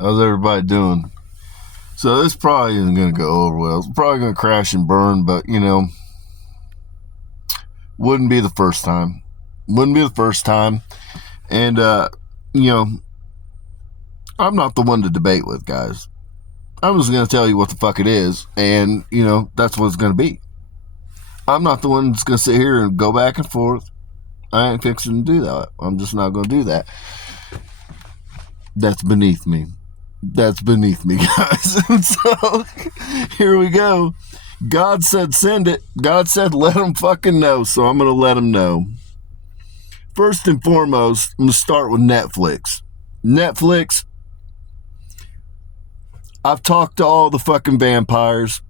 How's everybody doing? So this probably isn't going to go over well. It's probably going to crash and burn, but, wouldn't be the first time. Wouldn't be the first time. And, I'm not the one to debate with, guys. I'm just going to tell you what the fuck it is, and, that's what it's going to be. I'm not the one that's going to sit here and go back and forth. I ain't fixing to do that. I'm just not going to do that. That's beneath me. That's beneath me, guys. And so, here we go. God said send it. God said let them fucking know, so I'm going to let them know. First and foremost, I'm going to start with Netflix. Netflix, I've talked to all the fucking vampires,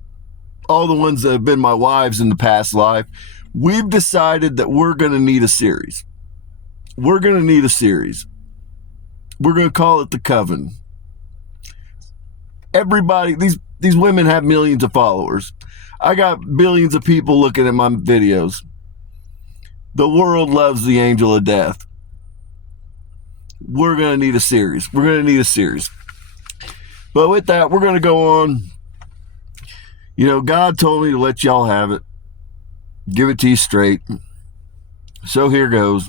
all the ones that have been my wives in the past life. We've decided that we're going to need a series. We're going to need a series. We're going to call it The Coven. Everybody, these women have millions of followers. I got billions of people looking at my videos. The world loves the angel of death. We're going to need a series. We're going to need a series. But with that, we're going to go on. God told me to let y'all have it. Give it to you straight. So here goes.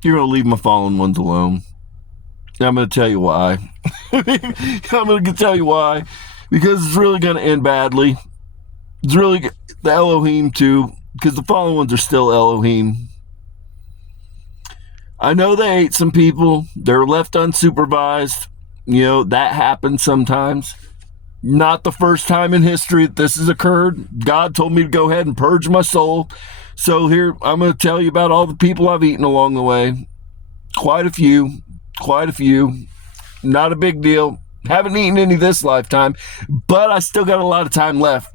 You're going to leave my fallen ones alone. I'm going to tell you why. I'm going to tell you why. Because it's really going to end badly. It's really the Elohim too. Because the fallen ones are still Elohim. I know they ate some people. They're left unsupervised. That happens sometimes. Not the first time in history that this has occurred. God told me to go ahead and purge my soul. So here, I'm going to tell you about all the people I've eaten along the way. Quite a few. Not a big deal. Haven't eaten any this lifetime, but I still got a lot of time left.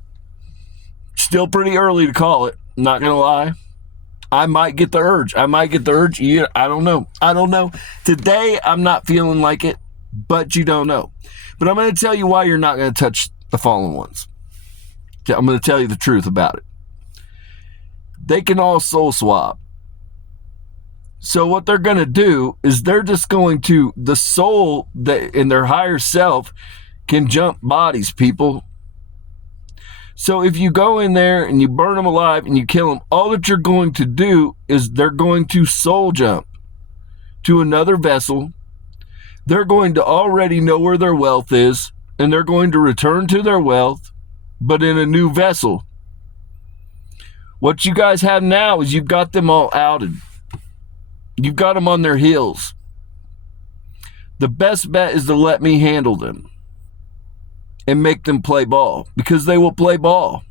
Still pretty early to call it. Not going to lie. I might get the urge. Yeah, I don't know. Today, I'm not feeling like it, but you don't know. But I'm going to tell you why you're not going to touch the fallen ones. I'm going to tell you the truth about it. They can all soul swap. So what they're going to do is they're just going to, the soul that in their higher self can jump bodies, people. So if you go in there and you burn them alive and you kill them, all that you're going to do is they're going to soul jump to another vessel. They're going to already know where their wealth is, and they're going to return to their wealth, but in a new vessel. What you guys have now is you've got them all outed. You've got them on their heels. The best bet is to let me handle them and make them play ball, because they will play ball.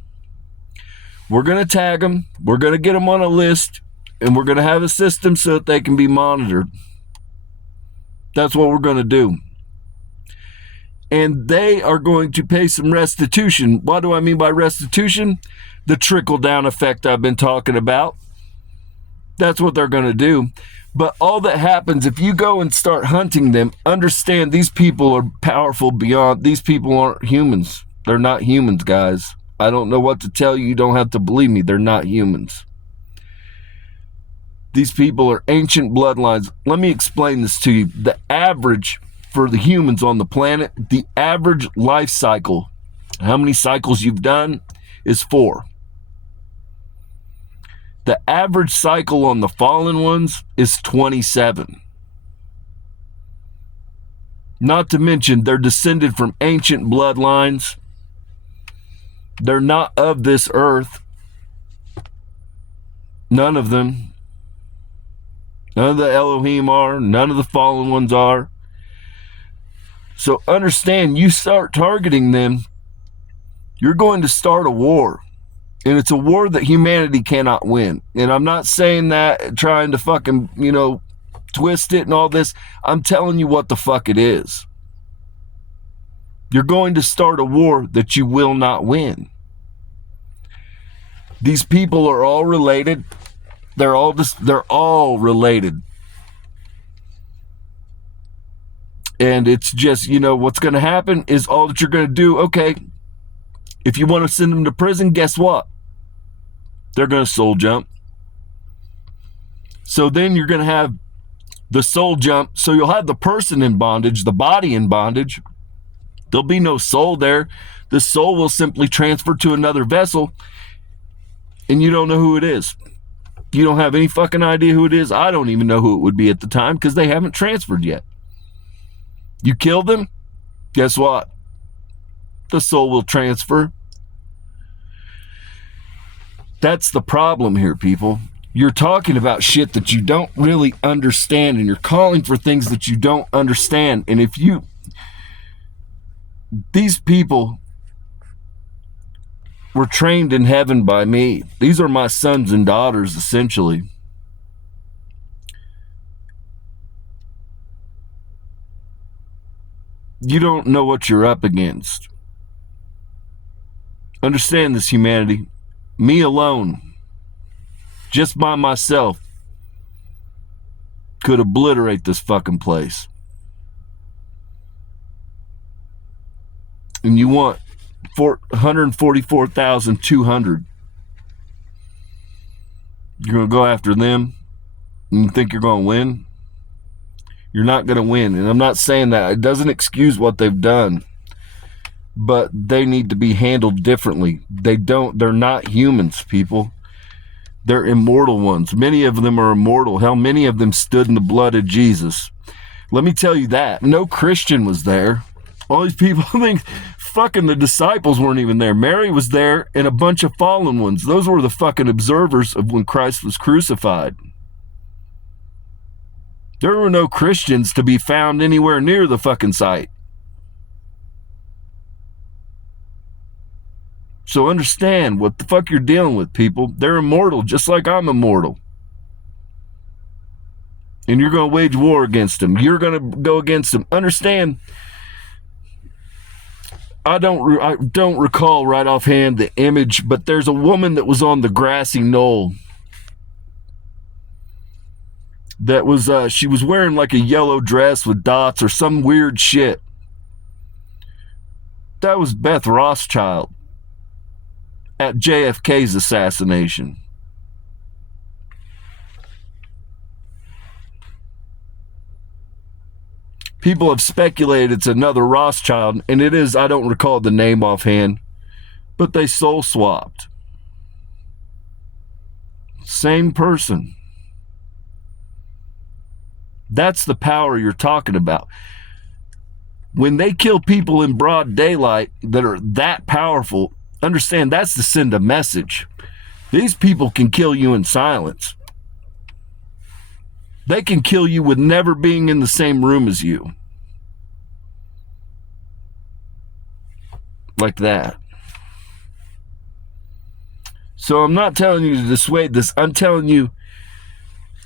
We're going to tag them. We're going to get them on a list, and we're going to have a system so that they can be monitored. That's what we're going to do. And they are going to pay some restitution. What do I mean by restitution? The trickle-down effect I've been talking about. That's what they're going to do. But all that happens, if you go and start hunting them, understand these people are powerful beyond. These people aren't humans. They're not humans, guys. I don't know what to tell you. You don't have to believe me. They're not humans. These people are ancient bloodlines. Let me explain this to you. The average for the humans on the planet, the average life cycle, how many cycles you've done, is 4. The average cycle on the fallen ones is 27. Not to mention, they're descended from ancient bloodlines. They're not of this earth. None of them. None of the Elohim are. None of the fallen ones are. So understand, you start targeting them, you're going to start a war. And it's a war that humanity cannot win. And I'm not saying that trying to fucking, twist it and all this. I'm telling you what the fuck it is. You're going to start a war that you will not win. These people are all related. They're all related. And it's just, what's going to happen is all that you're going to do, okay, if you want to send them to prison, guess what? They're going to soul jump. So then you're going to have the soul jump. So you'll have the person in bondage, the body in bondage. There'll be no soul there. The soul will simply transfer to another vessel, and you don't know who it is. You don't have any fucking idea who it is. I don't even know who it would be at the time because they haven't transferred yet. You kill them, guess what? The soul will transfer. That's the problem here, people. You're talking about shit that you don't really understand, and you're calling for things that you don't understand. And if you, these people were trained in heaven by me. These are my sons and daughters, essentially. You don't know what you're up against. Understand this, humanity. Me alone, just by myself, could obliterate this fucking place. And you want 144,200. You're going to go after them and you think you're going to win? You're not going to win. And I'm not saying that. It doesn't excuse what they've done. But they need to be handled differently. They're not humans, people. They're immortal ones. Many of them are immortal. Hell, many of them stood in the blood of Jesus. Let me tell you that. No Christian was there. All these people think fucking the disciples weren't even there. Mary was there and a bunch of fallen ones. Those were the fucking observers of when Christ was crucified. There were no Christians to be found anywhere near the fucking site. So understand what the fuck you're dealing with, people. They're immortal, just like I'm immortal. And you're going to wage war against them. You're going to go against them. Understand, I don't recall right offhand the image, but there's a woman that was on the grassy knoll. That was, she was wearing like a yellow dress with dots or some weird shit. That was Beth Rothschild at JFK's assassination. People have speculated it's another Rothschild, and it is. I don't recall the name offhand, but they soul swapped. Same person. That's the power you're talking about. When they kill people in broad daylight that are that powerful, understand that's to send a message. These people can kill you in silence. They can kill you with never being in the same room as you. Like that. So I'm not telling you to dissuade this. I'm telling you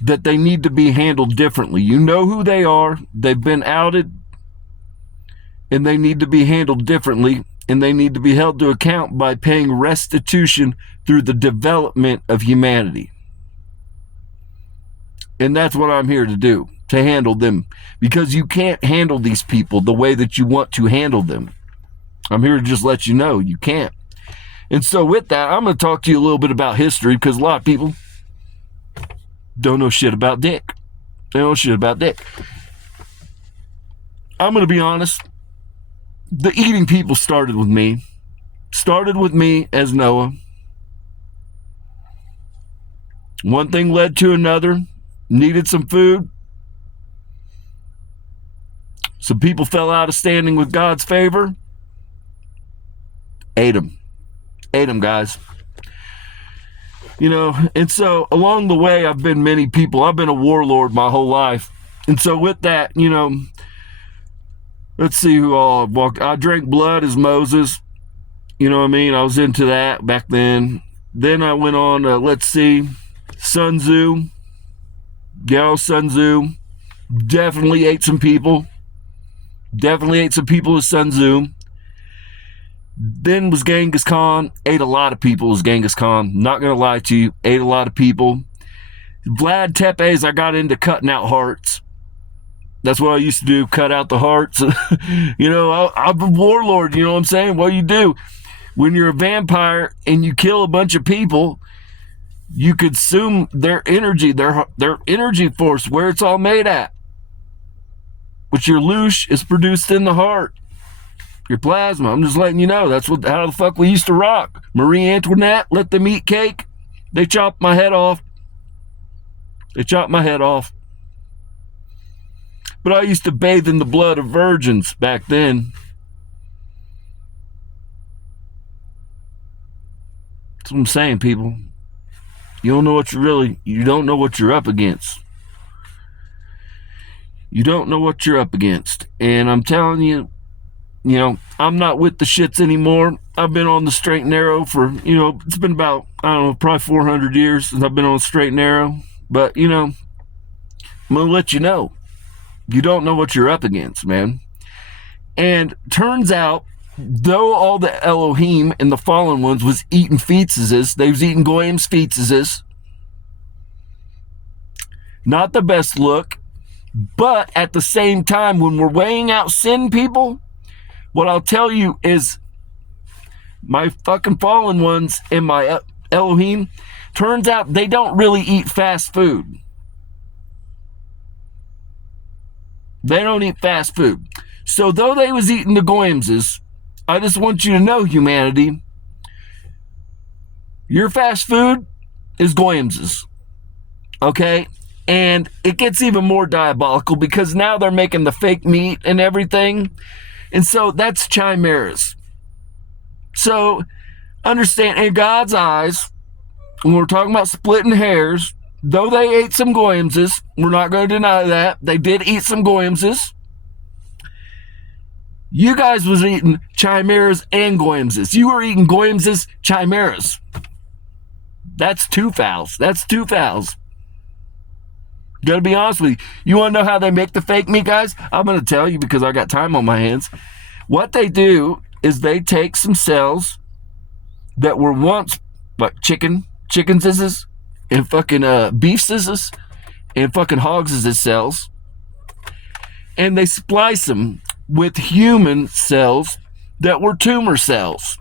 that they need to be handled differently. You know who they are. They've been outed. And they need to be handled differently. And they need to be held to account by paying restitution through the development of humanity. And that's what I'm here to do, to handle them. Because you can't handle these people the way that you want to handle them. I'm here to just let you know you can't. And so with that, I'm going to talk to you a little bit about history, because a lot of people don't know shit about dick. They don't know shit about dick. I'm going to be honest. The eating people started with me. Started with me as Noah. One thing led to another. Needed some food. Some people fell out of standing with God's favor. Ate them. Ate them, guys. You know, and so along the way, I've been many people. I've been a warlord my whole life. And so with that, you know, let's see who all I've walked. I drank blood as Moses. You know what I mean? I was into that back then. Then I went on, let's see, Sun Tzu. Gao Sun Tzu. Definitely ate some people. Definitely ate some people as Sun Tzu. Then was Genghis Khan. Ate a lot of people as Genghis Khan. Not going to lie to you. Ate a lot of people. Vlad Tepes, I got into cutting out hearts. That's what I used to do, cut out the hearts. You know, I'm a warlord, you know what I'm saying? What do you do? When you're a vampire and you kill a bunch of people, you consume their energy, their energy force, where it's all made at. which your loosh is produced in the heart. Your plasma. I'm just letting you know. That's how the fuck we used to rock. Marie Antoinette, let them eat cake. They chopped my head off. They chopped my head off. But I used to bathe in the blood of virgins back then. That's what I'm saying, people. You don't know what you're up against. You don't know what you're up against. And I'm telling you, I'm not with the shits anymore. I've been on the straight and narrow for, it's been about, probably 400 years since I've been on the straight and narrow. But, I'm going to let you know. You don't know what you're up against, man. And turns out, though all the Elohim and the fallen ones was eating fetuses, they was eating goyim's fetuses. Not the best look. But at the same time, when we're weighing out sin, people, what I'll tell you is my fucking fallen ones and my Elohim, turns out they don't really eat fast food. They don't eat fast food. So though they was eating the goyimses, I just want you to know, humanity, your fast food is goyimses. Okay? And it gets even more diabolical because now they're making the fake meat and everything. And so that's chimeras. So understand, in God's eyes, when we're talking about splitting hairs, though they ate some goyimses, we're not going to deny that. They did eat some goyimses. You guys was eating chimeras and goyimses. You were eating goyimses, chimeras. That's two fouls. That's two fouls. Gotta be honest with you. You want to know how they make the fake meat, guys? I'm going to tell you because I got time on my hands. What they do is they take some cells that were once like chicken zizzes, and fucking beef zizzes, and fucking hog zizzes cells, and they splice them with human cells that were tumor cells.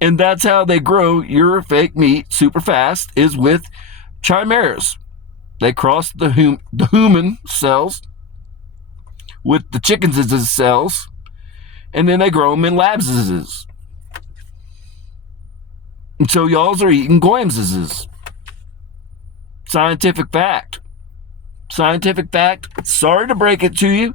And that's how they grow your fake meat super fast, is with chimeras. They cross the human cells with the chicken zizzes cells, and then they grow them in lab zizzes. And so y'alls are eating goyim zizzes. Scientific fact. Scientific fact. Sorry to break it to you,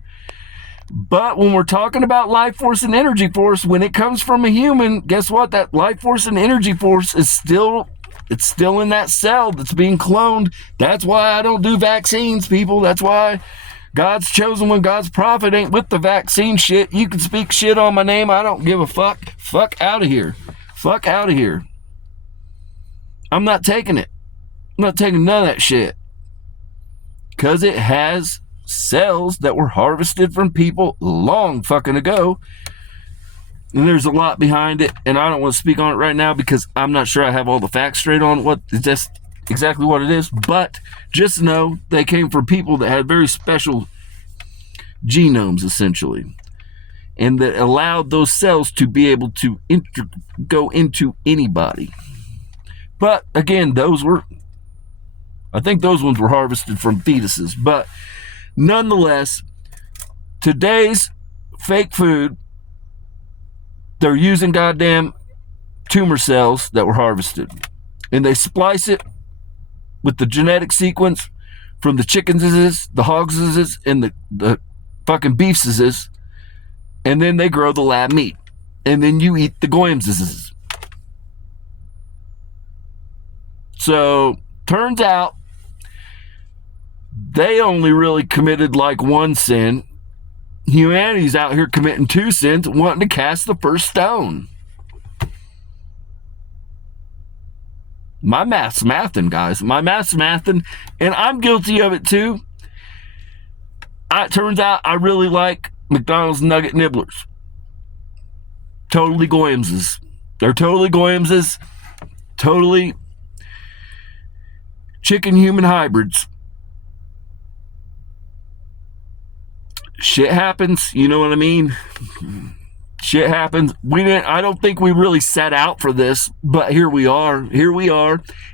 but when we're talking about life force and energy force, when it comes from a human, guess what? That life force and energy force is still in that cell that's being cloned. That's why I don't do vaccines, people. That's why God's chosen one. God's prophet ain't with the vaccine shit. You can speak shit on my name. I don't give a fuck. Fuck out of here. Fuck out of here. I'm not taking it. I'm not taking none of that shit. Because it has cells that were harvested from people long fucking ago. And there's a lot behind it, and I don't want to speak on it right now because I'm not sure I have all the facts straight on what just exactly what it is. But just know they came from people that had very special genomes, essentially, and that allowed those cells to be able to go into anybody. But again, I think those ones were harvested from fetuses. But nonetheless, today's fake food, they're using goddamn tumor cells that were harvested. And they splice it with the genetic sequence from the chicken zizzes, the hog zizzes, and the fucking beef zizzes. And then they grow the lab meat. And then you eat the goyim zizzes. So, turns out, they only really committed like one sin. Humanity's out here committing two sins, wanting to cast the first stone. My math's mathing, guys. My math's mathing, and I'm guilty of it too. It turns out I really like McDonald's nugget nibblers. Totally goyimses. They're totally goyimses. Totally chicken human hybrids. Shit happens, you know what I mean? Shit happens. I don't think we really set out for this, but here we are.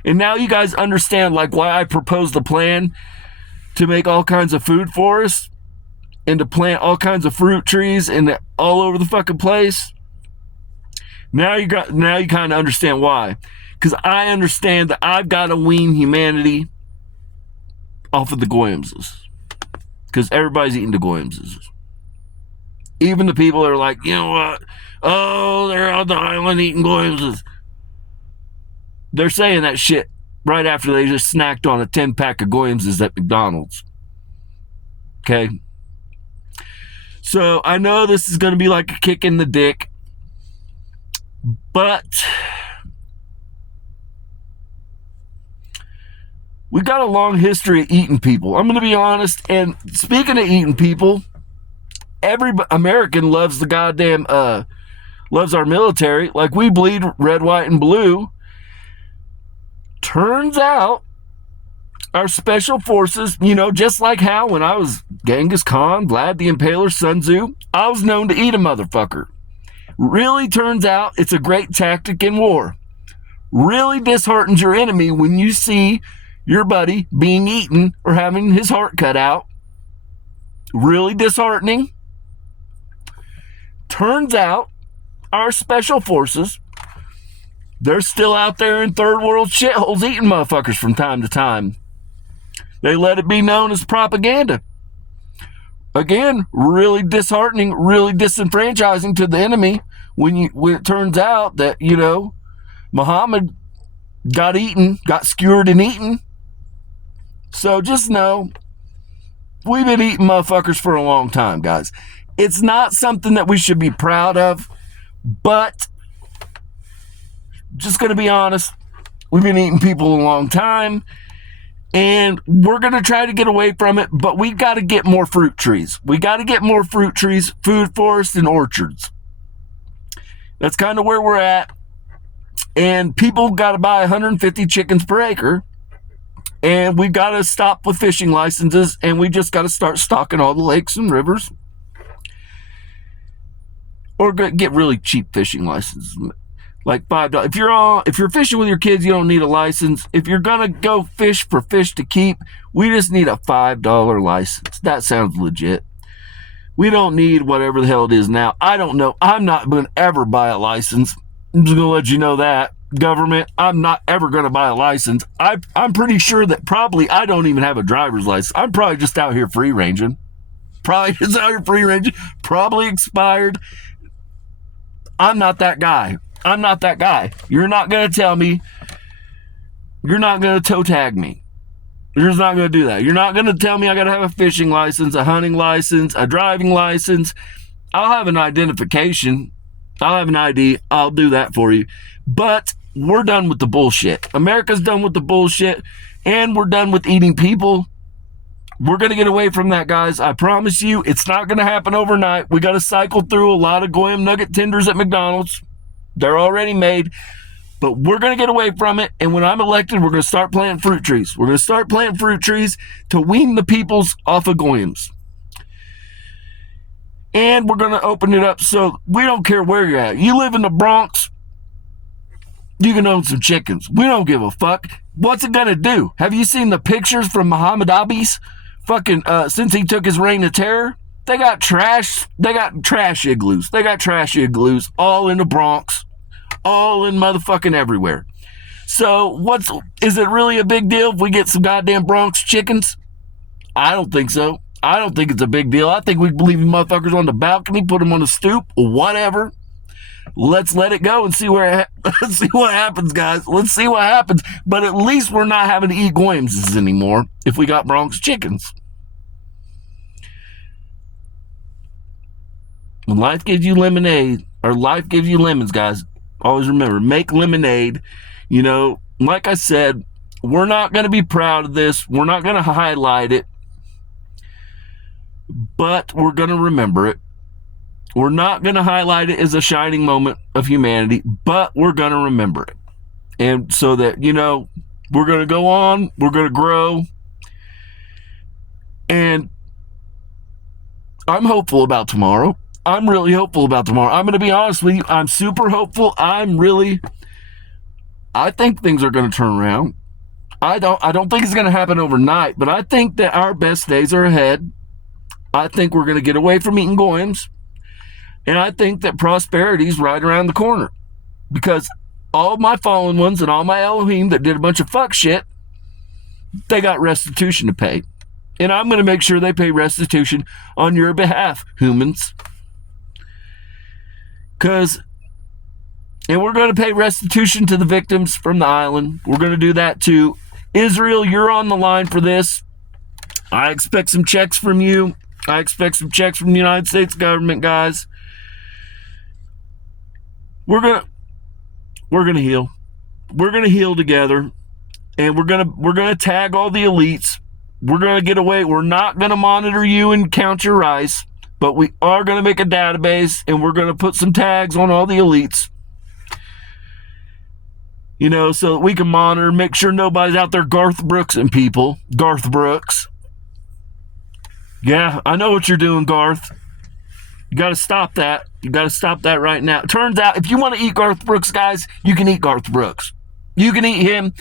And now you guys understand like why I proposed the plan to make all kinds of food forests and to plant all kinds of fruit trees and all over the fucking place. Now you kind of understand why. Because I understand that I've got to wean humanity off of the goyimses. Because everybody's eating the goyimses. Even the people that are like, you know what? Oh, they're on the island eating goyimses. They're saying that shit right after they just snacked on a 10-pack of goyimses at McDonald's. Okay? So I know this is going to be like a kick in the dick. But we've got a long history of eating people. I'm going to be honest. And speaking of eating people, every American loves the goddamn, loves our military. Like we bleed red, white, and blue. Turns out our special forces, you know, just like how when I was Genghis Khan, Vlad the Impaler, Sun Tzu, I was known to eat a motherfucker. Really turns out it's a great tactic in war. Really disheartens your enemy when you see your buddy being eaten or having his heart cut out. Really disheartening. Turns out our special forces, they're still out there in third world shitholes eating motherfuckers from time to time. They let it be known as propaganda. Again, really disheartening, really disenfranchising to the enemy when it turns out that, you know, Muhammad got eaten, got skewered and eaten. So just know, we've been eating motherfuckers for a long time, guys. It's not something that we should be proud of, but just going to be honest, we've been eating people a long time. And we're going to try to get away from it, but we got to get more fruit trees. We got to get more fruit trees, food forests, and orchards. That's kind of where we're at. And people got to buy 150 chickens per acre. And we've got to stop with fishing licenses, and we just got to start stocking all the lakes and rivers. Or get really cheap fishing licenses. Like $5. If you're fishing with your kids, you don't need a license. If you're gonna go fish for fish to keep, we just need a $5 license. That sounds legit. We don't need whatever the hell it is now. I don't know. I'm not gonna ever buy a license. I'm just gonna let you know that. Government, I'm not ever gonna buy a license. I'm pretty sure that probably I don't even have a driver's license. I'm probably just out here free ranging. Probably expired. I'm not that guy. You're not going to tell me. You're not going to toe tag me. You're just not going to do that. You're not going to tell me I got to have a fishing license, a hunting license, a driving license. I'll have an identification. I'll have an ID. I'll do that for you. But we're done with the bullshit. America's done with the bullshit, and we're done with eating people. We're going to get away from that, guys. I promise you, it's not going to happen overnight. We got to cycle through a lot of Goyim nugget tenders at McDonald's. They're already made, but we're going to get away from it. And when I'm elected, we're going to start planting fruit trees. We're going to start planting fruit trees to wean the peoples off of Goyims. And we're going to open it up so we don't care where you're at. You live in the Bronx, you can own some chickens. We don't give a fuck. What's it going to do? Have you seen the pictures from Muhammad Abi's fucking, since he took his reign of terror? They got trash igloos. They got trash igloos all in the Bronx. All in motherfucking everywhere. So is it really a big deal if we get some goddamn Bronx chickens? I don't think so. I don't think it's a big deal. I think we can leave motherfuckers on the balcony, put them on the stoop, whatever. Let's let it go and see let's see what happens, guys. Let's see what happens. But at least we're not having to eat Goyimses anymore if we got Bronx chickens. When life gives you lemonade, or life gives you lemons, guys, always remember, make lemonade. You know, like I said, we're not going to be proud of this. We're not going to highlight it. But we're going to remember it. We're not going to highlight it as a shining moment of humanity, but we're going to remember it. And so that, you know, we're going to go on. We're going to grow. And I'm hopeful about tomorrow. I'm really hopeful about tomorrow. I'm going to be honest with you. I'm super hopeful. I think things are going to turn around. I don't think it's going to happen overnight, but I think that our best days are ahead. I think we're going to get away from eating goyams. And I think that prosperity is right around the corner. Because all my fallen ones and all my Elohim that did a bunch of fuck shit, they got restitution to pay. And I'm going to make sure they pay restitution on your behalf, Hoomans. And we're going to pay restitution to the victims from the island. We're going to do that too. Israel, you're on the line for this. I expect some checks from you. I expect some checks from the United States government, guys. We're gonna heal. We're gonna heal together, and we're gonna tag all the elites. We're gonna get away. We're not gonna monitor you and count your rice, but we are gonna make a database, and we're gonna put some tags on all the elites. You know, so that we can monitor, make sure nobody's out there Garth Brooks and people. Garth Brooks. Yeah, I know what you're doing, Garth. You got to stop that. You got to stop that right now. It turns out, if you want to eat Garth Brooks, guys, you can eat Garth Brooks. You can eat him.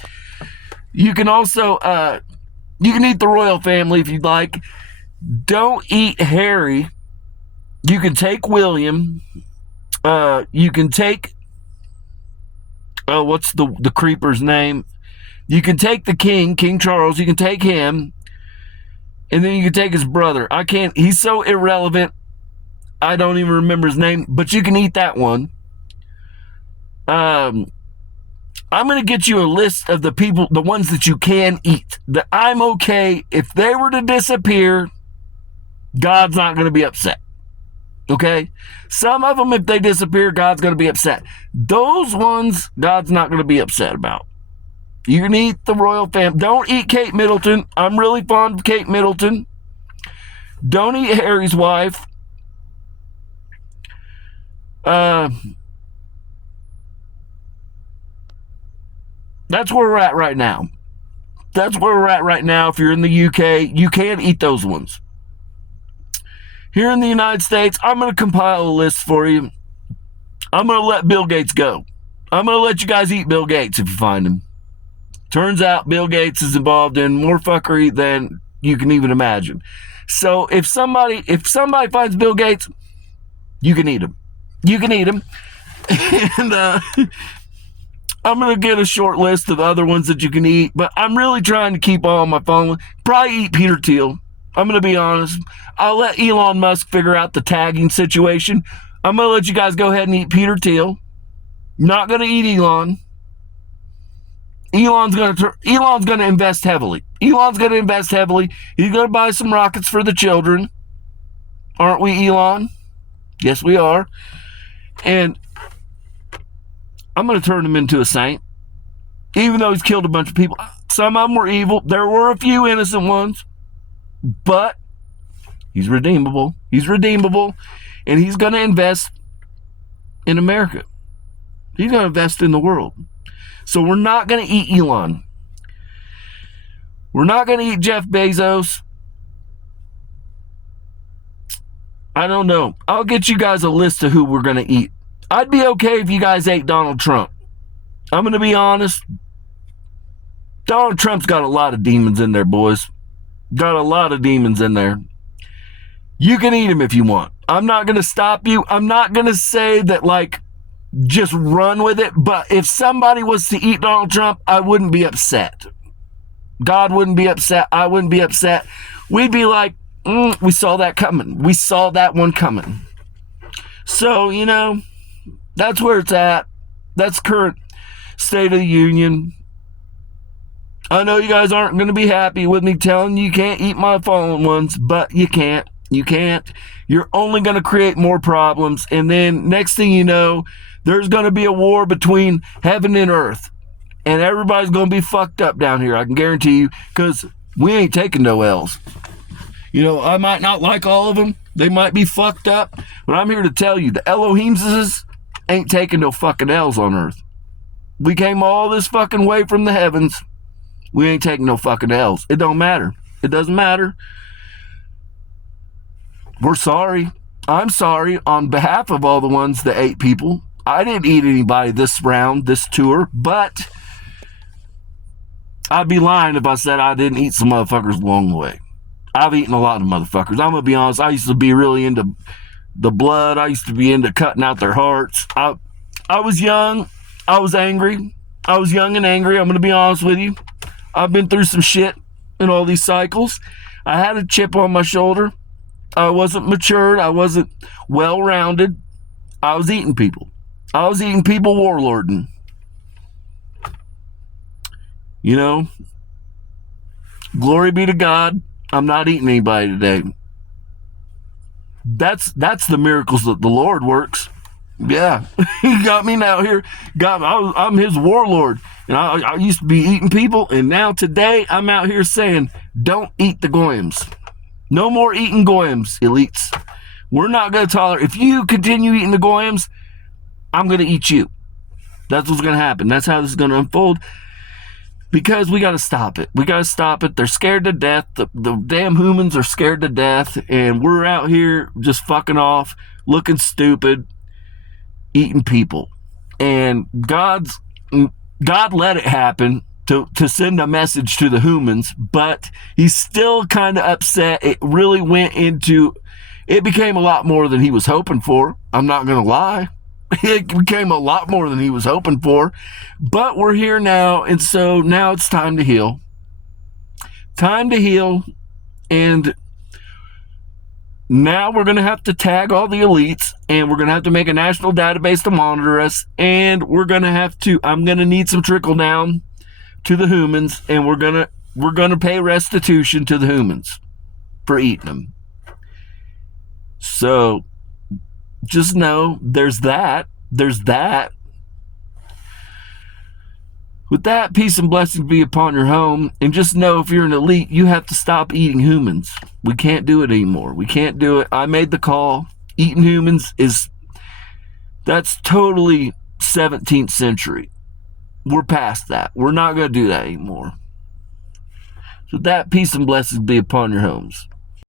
You can also, you can eat the royal family if you'd like. Don't eat Harry. You can take William. You can take, what's the creeper's name? You can take the king, King Charles. You can take him. And then you can take his brother. He's so irrelevant. I don't even remember his name, but you can eat that one. I'm going to get you a list of the people, the ones that you can eat. That I'm okay. If they were to disappear, God's not going to be upset. Okay? Some of them, if they disappear, God's going to be upset. Those ones, God's not going to be upset about. You can eat the royal family. Don't eat Kate Middleton. I'm really fond of Kate Middleton. Don't eat Harry's wife. That's where we're at right now. That's where we're at right now. If you're in the UK, you can eat those ones. Here in the United States, I'm going to compile a list for you. I'm going to let Bill Gates go. I'm going to let you guys eat Bill Gates if you find him. Turns out Bill Gates is involved in more fuckery than you can even imagine. So if somebody finds Bill Gates, you can eat him. You can eat him. And I'm going to get a short list of other ones that you can eat, but I'm really trying to keep all my phone. Probably eat Peter Thiel. I'm going to be honest. I'll let Elon Musk figure out the tagging situation. I'm going to let you guys go ahead and eat Peter Thiel. Not going to eat Elon. Elon's going to invest heavily. Elon's going to invest heavily. He's going to buy some rockets for the children. Aren't we, Elon? Yes, we are. And I'm going to turn him into a saint. Even though he's killed a bunch of people. Some of them were evil. There were a few innocent ones. But he's redeemable. He's redeemable. And he's going to invest in America. He's going to invest in the world. So we're not going to eat Elon. We're not going to eat Jeff Bezos. I don't know. I'll get you guys a list of who we're going to eat. I'd be okay if you guys ate Donald Trump. I'm going to be honest. Donald Trump's got a lot of demons in there, boys. Got a lot of demons in there. You can eat him if you want. I'm not going to stop you. I'm not going to say that, like, just run with it. But if somebody was to eat Donald Trump, I wouldn't be upset. God wouldn't be upset. I wouldn't be upset. We'd be like, we saw that coming. We saw that one coming. So, you know, that's where it's at. That's current state of the union. I know you guys aren't going to be happy with me telling you can't eat my fallen ones, but you can't. You can't. You're only going to create more problems. And then next thing you know, there's going to be a war between heaven and earth. And everybody's going to be fucked up down here, I can guarantee you, because we ain't taking no L's. You know, I might not like all of them. They might be fucked up. But I'm here to tell you, the Elohimses ain't taking no fucking L's on earth. We came all this fucking way from the heavens. We ain't taking no fucking L's. It don't matter. It doesn't matter. We're sorry. I'm sorry on behalf of all the ones that ate people. I didn't eat anybody this round, this tour, but I'd be lying if I said I didn't eat some motherfuckers along the way. I've eaten a lot of motherfuckers. I'm going to be honest. I used to be really into the blood. I used to be into cutting out their hearts. I was young. I was angry. I was young and angry. I'm going to be honest with you. I've been through some shit in all these cycles. I had a chip on my shoulder. I wasn't matured. I wasn't well-rounded. I was eating people. I was eating people warlording. You know, glory be to God. I'm not eating anybody today. That's the miracles that the Lord works. Yeah, he got me now here. I'm his warlord. And I used to be eating people, and now today I'm out here saying, don't eat the goyim. No more eating goyim, elites. We're not going to tolerate. If you continue eating the goyim, I'm going to eat you. That's what's going to happen. That's how this is going to unfold. Because we got to stop it. We got to stop it. They're scared to death. The damn Hoomans are scared to death. And we're out here just fucking off, looking stupid, eating people. And God let it happen to send a message to the Hoomans. But he's still kind of upset. It really it became a lot more than he was hoping for. I'm not going to lie. It became a lot more than he was hoping for. But we're here now, and so now it's time to heal. Time to heal, and now we're going to have to tag all the elites, and we're going to have to make a national database to monitor us, and I'm going to need some trickle down to the Hoomans, and we're going to pay restitution to the Hoomans for eating them. So just know there's that. With that, peace and blessings be upon your home. And just know if you're an elite, you have to stop eating Hoomans. We can't do it anymore. We can't do it. I made the call. Eating Hoomans that's totally 17th century. We're past that. We're not going to do that anymore. So that peace and blessings be upon your homes.